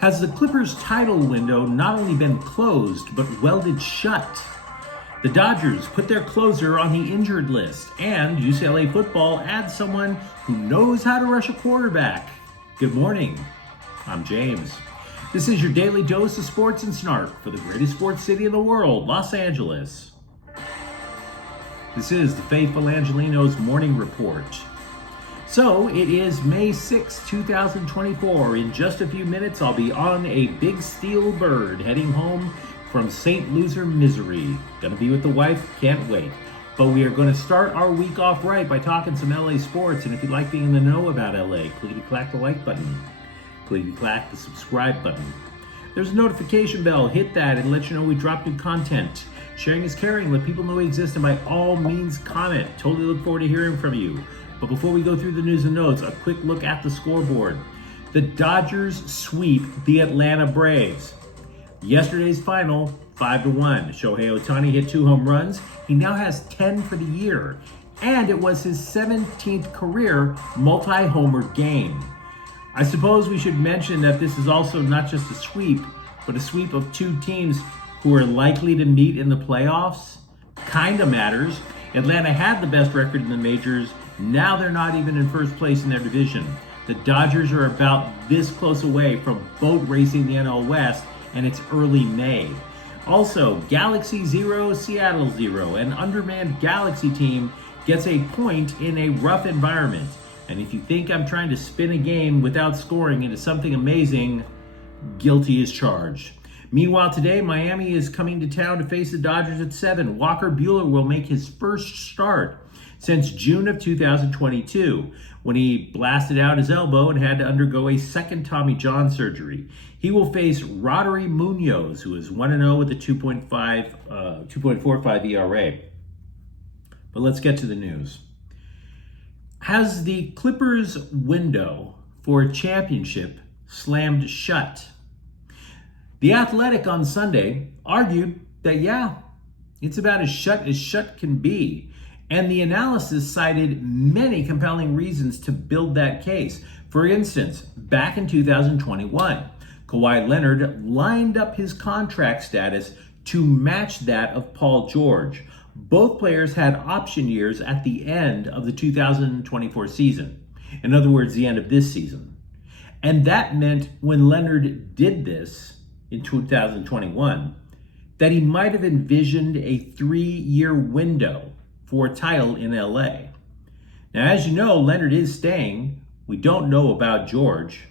Has the Clippers' title window not only been closed, but welded shut? The Dodgers put their closer on the injured list, and UCLA football adds someone who knows how to rush a quarterback. Good morning. I'm James. This is your daily dose of sports and snark for the greatest sports city in the world, Los Angeles. This is the faithful Angelenos morning report. So it is May 6, 2024. In just a few minutes, I'll be on a big steel bird heading home from St. Loser, Missouri. Gonna be with the wife, can't wait. But we are gonna start our week off right by talking some LA sports. And if you'd like being in the know about LA, clickety-clack the like button. Clickety-clack the subscribe button. There's a notification bell, hit that and let you know we drop new content. Sharing is caring, let people know we exist, and by all means comment. Totally look forward to hearing from you. But before we go through the news and notes, a quick look at the scoreboard. The Dodgers sweep the Atlanta Braves. Yesterday's final, 5-1. Shohei Ohtani hit 2 home runs. He now has 10 for the year. And it was his 17th career multi-homer game. I suppose we should mention that this is also not just a sweep, but a sweep of 2 teams who are likely to meet in the playoffs. Kinda matters. Atlanta had the best record in the majors. Now they're not even in first place in their division. The Dodgers are about this close away from boat racing the NL West, and it's early May. Also, Galaxy 0, Seattle 0. An undermanned Galaxy team gets a point in a rough environment. And if you think I'm trying to spin a game without scoring into something amazing, guilty as charged. Meanwhile, today, Miami is coming to town to face the Dodgers at 7. Walker Buehler will make his first start since June of 2022, when he blasted out his elbow and had to undergo a second Tommy John surgery. He will face Roddery Munoz, who is 1-0 with a 2.45 ERA. But let's get to the news. Has the Clippers' window for a championship slammed shut? The Athletic on Sunday argued that, it's about as shut can be. And the analysis cited many compelling reasons to build that case. For instance, back in 2021, Kawhi Leonard lined up his contract status to match that of Paul George. Both players had option years at the end of the 2024 season. In other words, the end of this season. And that meant when Leonard did this in 2021, that he might have envisioned a 3-year window for a title in LA. Now, as you know, Leonard is staying. We don't know about George.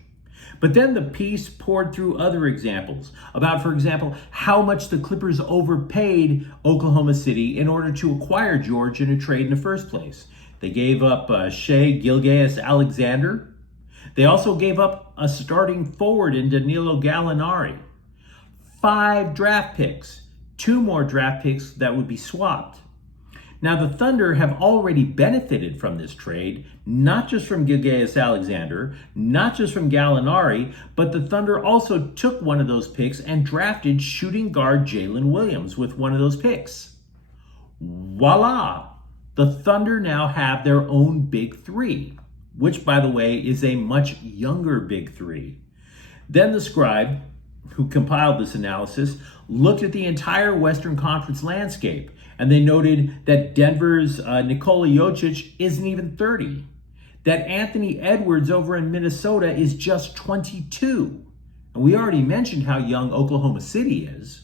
But then the piece poured through other examples about, for example, how much the Clippers overpaid Oklahoma City in order to acquire George in a trade in the first place. They gave up Shai Gilgeous-Alexander. They also gave up a starting forward in Danilo Gallinari. 5 draft picks, 2 more draft picks that would be swapped. Now, the Thunder have already benefited from this trade, not just from Gilgeous-Alexander, not just from Gallinari, but the Thunder also took one of those picks and drafted shooting guard Jalen Williams with one of those picks. Voila! The Thunder now have their own Big Three, which, by the way, is a much younger Big Three. Then the scribe, who compiled this analysis, looked at the entire Western Conference landscape, and they noted that Denver's Nikola Jokic isn't even 30, that Anthony Edwards over in Minnesota is just 22. And we already mentioned how young Oklahoma City is.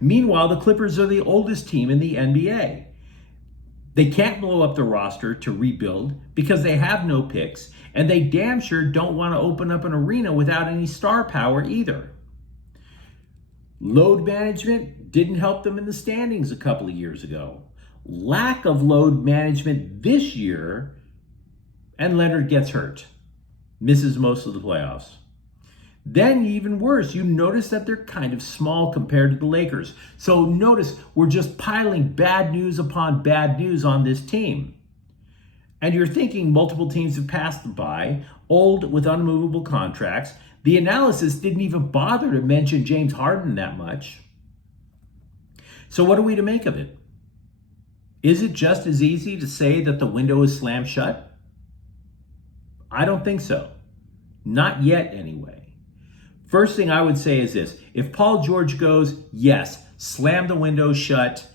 Meanwhile, the Clippers are the oldest team in the NBA. They can't blow up the roster to rebuild because they have no picks, and they damn sure don't want to open up an arena without any star power either. Load management didn't help them in the standings a couple of years ago. Lack of load management this year, and Leonard gets hurt. Misses most of the playoffs. Then even worse, you notice that they're kind of small compared to the Lakers. So notice we're just piling bad news upon bad news on this team. And you're thinking multiple teams have passed them by, old with unmovable contracts. The analysis didn't even bother to mention James Harden that much. So what are we to make of it? Is it just as easy to say that the window is slammed shut? I don't think so. Not yet, anyway. First thing I would say is this. If Paul George goes, yes, slam the window shut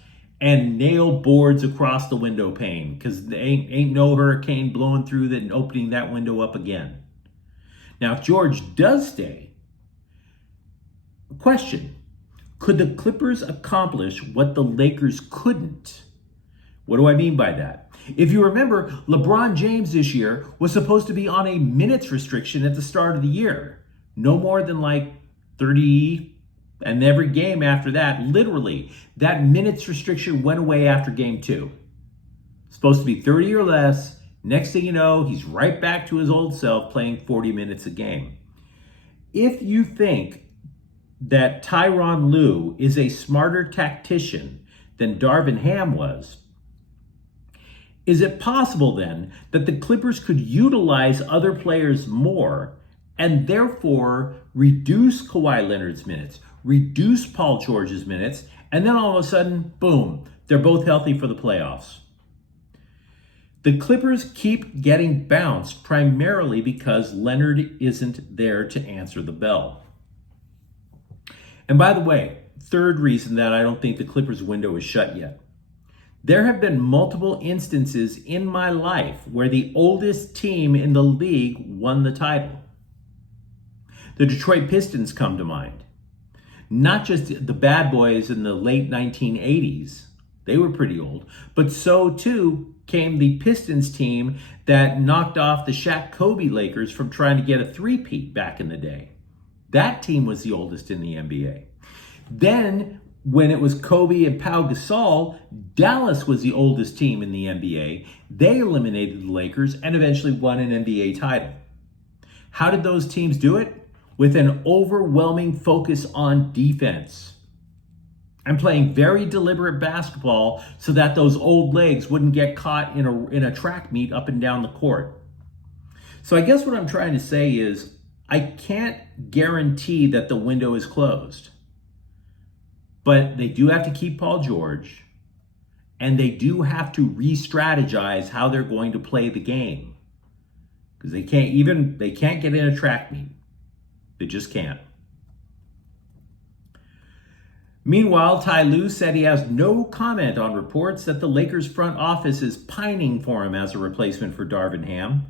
and nail boards across the window pane, because there ain't no hurricane blowing through that and opening that window up again. Now, if George does stay, question, could the Clippers accomplish what the Lakers couldn't? What do I mean by that? If you remember, LeBron James this year was supposed to be on a minutes restriction at the start of the year. No more than like 30, and every game after that, literally, that minutes restriction went away after game 2. Supposed to be 30 or less. Next thing you know, he's right back to his old self playing 40 minutes a game. If you think that Tyronn Lue is a smarter tactician than Darvin Ham was, is it possible then that the Clippers could utilize other players more and therefore reduce Kawhi Leonard's minutes, reduce Paul George's minutes, and then all of a sudden, boom, they're both healthy for the playoffs? The Clippers keep getting bounced primarily because Leonard isn't there to answer the bell. And by the way, third reason that I don't think the Clippers window is shut yet. There have been multiple instances in my life where the oldest team in the league won the title. The Detroit Pistons come to mind. Not just the bad boys in the late 1980s. They were pretty old. But so too came the Pistons team that knocked off the Shaq Kobe Lakers from trying to get a three-peat back in the day. That team was the oldest in the NBA. Then, when it was Kobe and Pau Gasol, Dallas was the oldest team in the NBA. They eliminated the Lakers and eventually won an NBA title. How did those teams do it? With an overwhelming focus on defense and playing very deliberate basketball so that those old legs wouldn't get caught in a track meet up and down the court. So I guess what I'm trying to say is I can't guarantee that the window is closed. But they do have to keep Paul George, and they do have to re-strategize how they're going to play the game. Because they can't get in a track meet. They just can't. Meanwhile, Ty Lue said he has no comment on reports that the Lakers front office is pining for him as a replacement for Darvin Ham,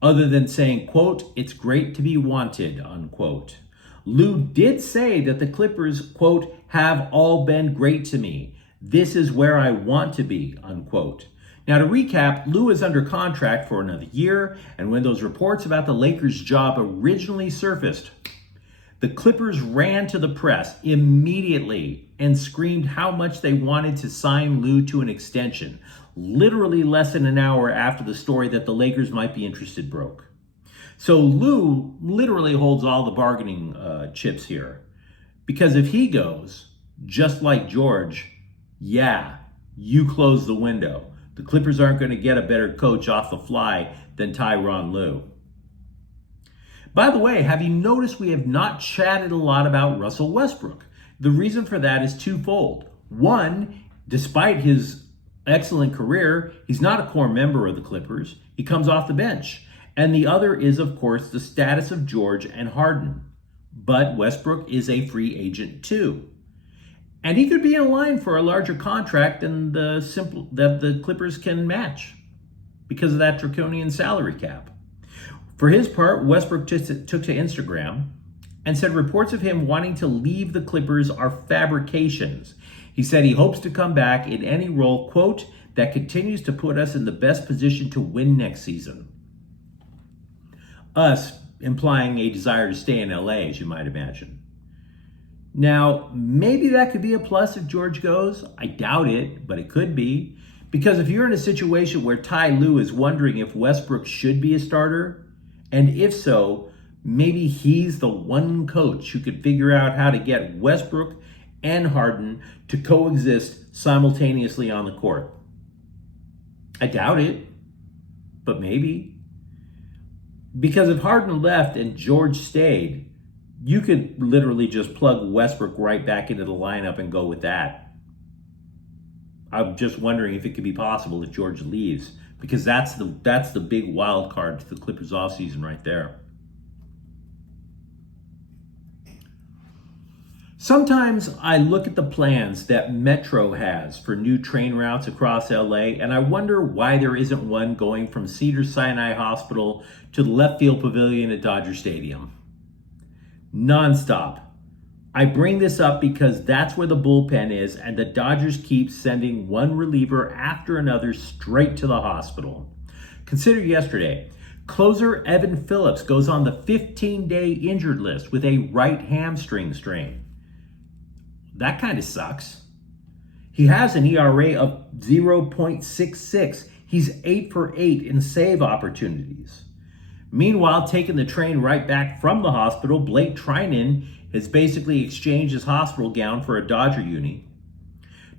other than saying, quote, "It's great to be wanted," unquote. Lue did say that the Clippers, quote, "have all been great to me. This is where I want to be," unquote. Now, to recap, Lue is under contract for another year, and when those reports about the Lakers' job originally surfaced, the Clippers ran to the press immediately and screamed how much they wanted to sign Lue to an extension, literally less than an hour after the story that the Lakers might be interested broke. So Lue literally holds all the bargaining chips here, because if he goes, just like George, yeah, you close the window. The Clippers aren't going to get a better coach off the fly than Tyronn Lue. By the way, have you noticed we have not chatted a lot about Russell Westbrook? The reason for that is twofold. One, despite his excellent career, he's not a core member of the Clippers. He comes off the bench. And the other is, of course, the status of George and Harden. But Westbrook is a free agent too. And he could be in line for a larger contract than that the Clippers can match because of that draconian salary cap. For his part, Westbrook took to Instagram and said reports of him wanting to leave the Clippers are fabrications. He said he hopes to come back in any role, quote, "that continues to put us in the best position to win next season." Us implying a desire to stay in LA, as you might imagine. Now, maybe that could be a plus if George goes. I doubt it, but it could be. Because if you're in a situation where Ty Lue is wondering if Westbrook should be a starter, and if so, maybe he's the one coach who could figure out how to get Westbrook and Harden to coexist simultaneously on the court. I doubt it, but maybe. Because if Harden left and George stayed, you could literally just plug Westbrook right back into the lineup and go with that. I'm just wondering if it could be possible if George leaves, because that's the big wild card to the Clippers offseason right there. Sometimes I look at the plans that Metro has for new train routes across LA, and I wonder why there isn't one going from Cedars-Sinai Hospital to the left field pavilion at Dodger Stadium. Nonstop. I bring this up because that's where the bullpen is, and the Dodgers keep sending one reliever after another straight to the hospital. Consider yesterday. Closer Evan Phillips goes on the 15-day injured list with a right hamstring strain. That kind of sucks. He has an ERA of 0.66. He's 8 for 8 in save opportunities. Meanwhile, taking the train right back from the hospital, Blake Trinan has basically exchanged his hospital gown for a Dodger uni.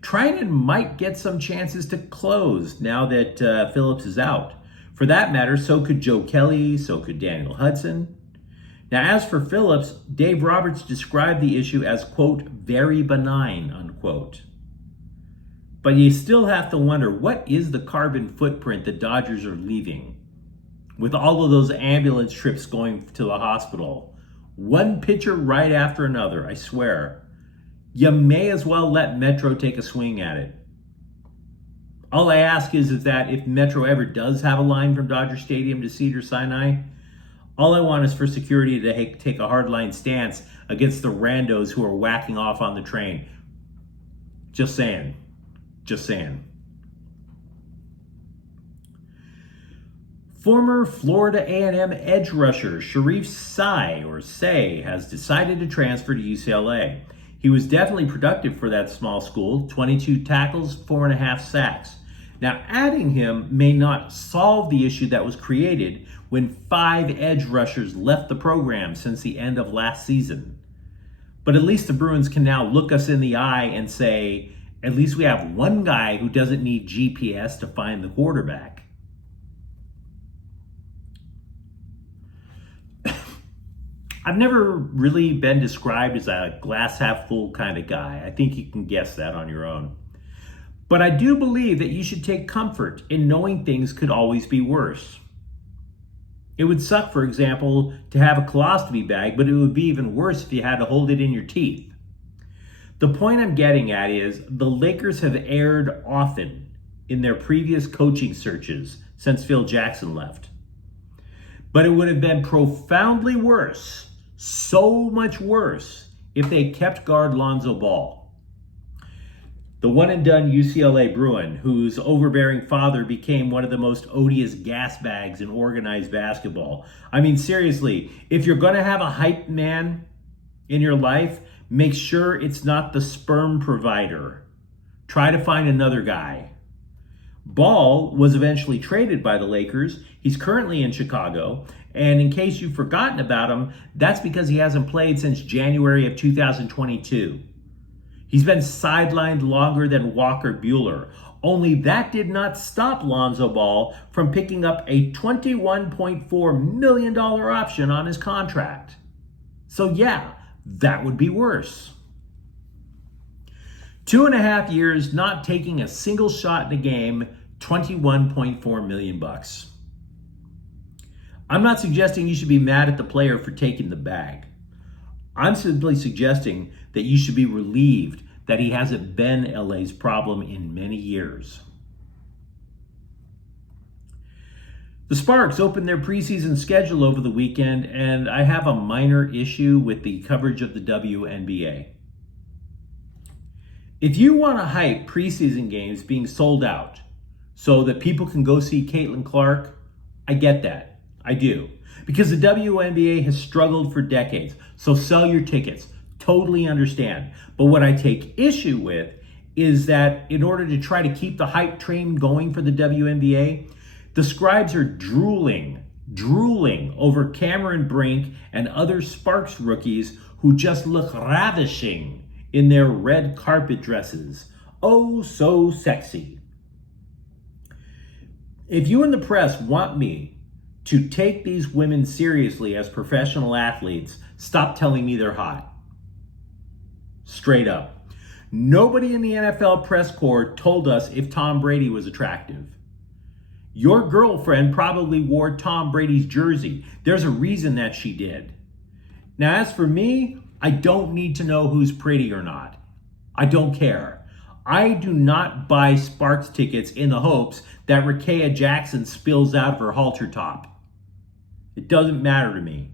Trinan might get some chances to close now that Phillips is out. For that matter, so could Joe Kelly, so could Daniel Hudson. Now, as for Phillips, Dave Roberts described the issue as, quote, very benign, unquote. But you still have to wonder, what is the carbon footprint the Dodgers are leaving? With all of those ambulance trips going to the hospital, one pitcher right after another, I swear. You may as well let Metro take a swing at it. All I ask is that if Metro ever does have a line from Dodger Stadium to Cedars-Sinai, all I want is for security to take a hardline stance against the randos who are whacking off on the train. Just saying. Just saying. Former Florida A&M edge rusher Sharif Say has decided to transfer to UCLA. He was definitely productive for that small school, 22 tackles, 4.5 sacks. Now, adding him may not solve the issue that was created when 5 edge rushers left the program since the end of last season. But at least the Bruins can now look us in the eye and say, at least we have one guy who doesn't need GPS to find the quarterback. I've never really been described as a glass half full kind of guy. I think you can guess that on your own. But I do believe that you should take comfort in knowing things could always be worse. It would suck, for example, to have a colostomy bag, but it would be even worse if you had to hold it in your teeth. The point I'm getting at is the Lakers have erred often in their previous coaching searches since Phil Jackson left. But it would have been profoundly worse, so much worse, if they kept guard Lonzo Ball. The one-and-done UCLA Bruin, whose overbearing father became one of the most odious gas bags in organized basketball. I mean, seriously, if you're going to have a hype man in your life, make sure it's not the sperm provider. Try to find another guy. Ball was eventually traded by the Lakers. He's currently in Chicago. And in case you've forgotten about him, that's because he hasn't played since January of 2022. He's been sidelined longer than Walker Buehler. Only that did not stop Lonzo Ball from picking up a $21.4 million option on his contract. So yeah, that would be worse. 2.5 years, not taking a single shot in a game, $21.4 million. I'm not suggesting you should be mad at the player for taking the bag. I'm simply suggesting that you should be relieved that he hasn't been LA's problem in many years. The Sparks opened their preseason schedule over the weekend, and I have a minor issue with the coverage of the WNBA. If you want to hype preseason games being sold out so that people can go see Caitlin Clark, I get that. I do. Because the WNBA has struggled for decades. So sell your tickets. Totally understand. But what I take issue with is that in order to try to keep the hype train going for the WNBA, the scribes are drooling over Cameron Brink and other Sparks rookies who just look ravishing in their red carpet dresses. Oh, so sexy. If you and the press want me to take these women seriously as professional athletes, stop telling me they're hot. Straight up. Nobody in the NFL press corps told us if Tom Brady was attractive. Your girlfriend probably wore Tom Brady's jersey. There's a reason that she did. Now, as for me, I don't need to know who's pretty or not. I don't care. I do not buy Sparks tickets in the hopes that Rakea Jackson spills out of her halter top. It doesn't matter to me.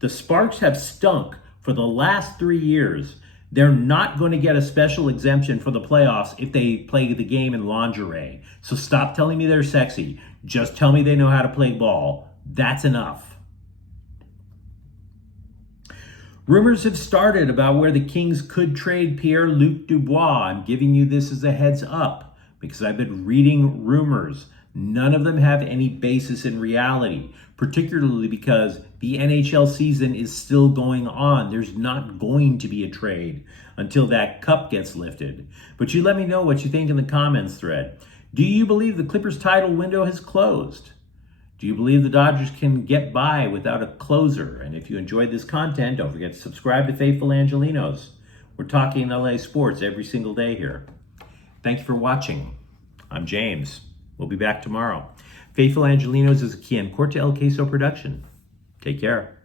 The Sparks have stunk for the last 3 years. They're not going to get a special exemption for the playoffs if they play the game in lingerie. So stop telling me they're sexy. Just tell me they know how to play ball. That's enough. Rumors have started about where the Kings could trade Pierre-Luc Dubois. I'm giving you this as a heads up because I've been reading rumors. None of them have any basis in reality, particularly because the NHL season is still going on. There's not going to be a trade until that cup gets lifted. But you let me know what you think in the comments thread. Do you believe the Clippers title window has closed? Do you believe the Dodgers can get by without a closer? And if you enjoyed this content, don't forget to subscribe to Faithful Angelenos. We're talking LA sports every single day here. Thank you for watching. I'm James. We'll be back tomorrow. Faithful Angelenos is a Kian Corte El Queso production. Take care.